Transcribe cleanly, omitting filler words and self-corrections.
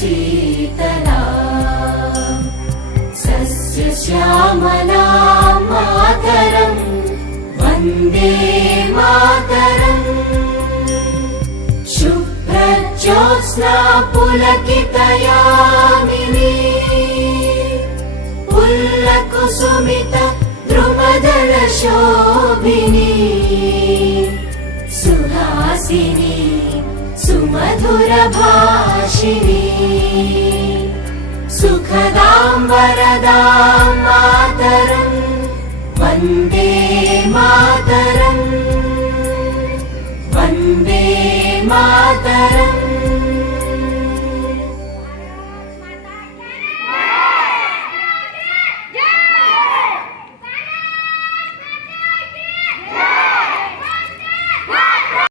शीतला सस्यश्यामला मातरम् वन्दे मातरम् शुभ्रज्योत्स्ना पुलकितयामिनी पुल्लकुसुमित द्रुमदल शोभिनी सुहासिनी सुमधुर भाषिणी सुखदां वरदां मातरम् वन्दे मातरम् वन्दे मातरम्।